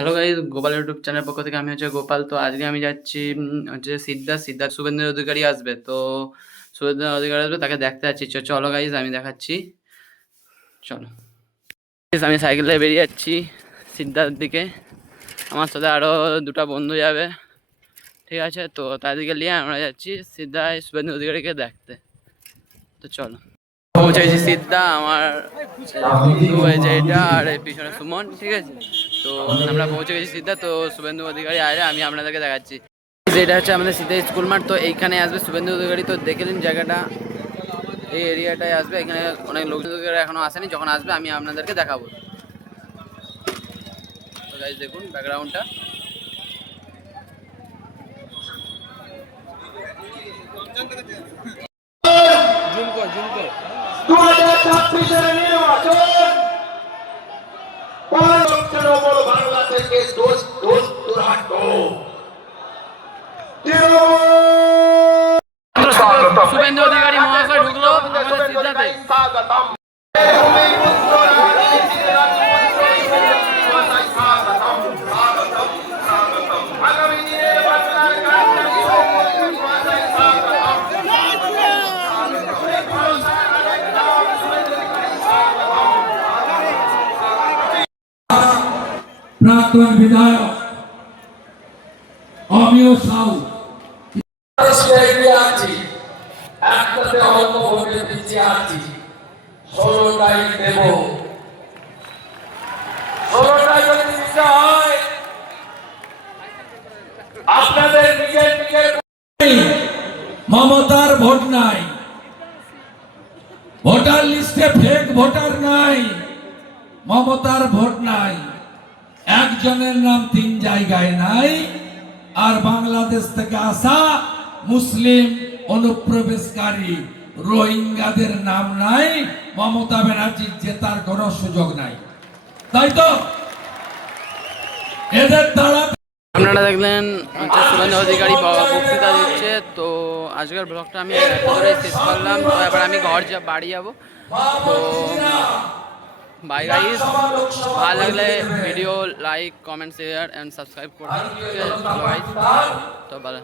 Hello guys, Gopal YouTube channel পক্ষ থেকে আমি হচ্ছে গোপাল। তো আজকে আমি যাচ্ছি হচ্ছে সিদ্ধার্থ শুভেন্দু অধিকারী আসবে। তো শুভেন্দু অধিকারী আসবে, তাকে দেখতে যাচ্ছি। চলো গাইস, আমি দেখাচ্ছি, চলো। Guys, আমি সাইকেলে বেরিয়ে যাচ্ছি সিদ্ধার দিকে। আমার সাথে আরও দুটো বন্ধু যাবে, ঠিক আছে? তো তাদেরকে নিয়ে আমরা যাচ্ছি শুভেন্দু অধিকারীকে দেখতে। তো চলো, পৌঁছে গেছি সিদ্ধা। আমার বন্ধু হয়েছে এটা, আর এই পিছনে সুমন, ঠিক আছে? তো আমরা পৌঁছে গেছি সিদ্ধা। তো শুভেন্দু অধিকারী আরে আমি আপনাদেরকে দেখাচ্ছি। এটা হচ্ছে আমাদের সিদ্ধা স্কুল মাঠ। তো এইখানে আসবে শুভেন্দু অধিকারী। তো দেখে নিন জায়গাটা, এই এরিয়াটায় আসবে। এখানে অনেক লোকজন এখনো আসেনি, যখন আসবে আমি আপনাদেরকে দেখাবো। তো গাইস দেখুন ব্যাকগ্রাউন্ডটা। জুম কর 2026 এর নির্বাচন বাংলা থেকে শুভেন্দু অধিকারী মহাশয় ঢুকলো আমাদের সিদ্ধাতে। প্রাক্তন বিধায়ক অমিয় সাউ আছি, একটাতে অল্প ভোটে পিছিয়ে আছি, 16টাই দেব। 16টাই যদি দিতে হয় আপনাদের নিজের মমতার ভোট নাই, ভোটার লিস্টে ফেক ভোটার নাই, মমতার ভোট নাই, একজনের নাম 3 জায়গায় নাই, আর বাংলাদেশ থেকে আসা মুসলিম অনুপ্রবেশকারী রোহিঙ্গাদের নাম নাই। মমতা ব্যানার্জির জেতার কোনো সুযোগ নাই, তাই তো? এদের দ্বারা আপনারা দেখলেন হচ্ছে শুভেন্দু অধিকারী বক্তৃতা দিচ্ছে। তো আজকের ব্লগটা আমি এত ধরে শেষ করলাম। তো এবার আমি বাড়ি যাবো। তো বাই গাইস, ভালো লাগলে video like, comment, share and subscribe করবেন, ঠিক আছে? চলো গাইস, তো ভালো।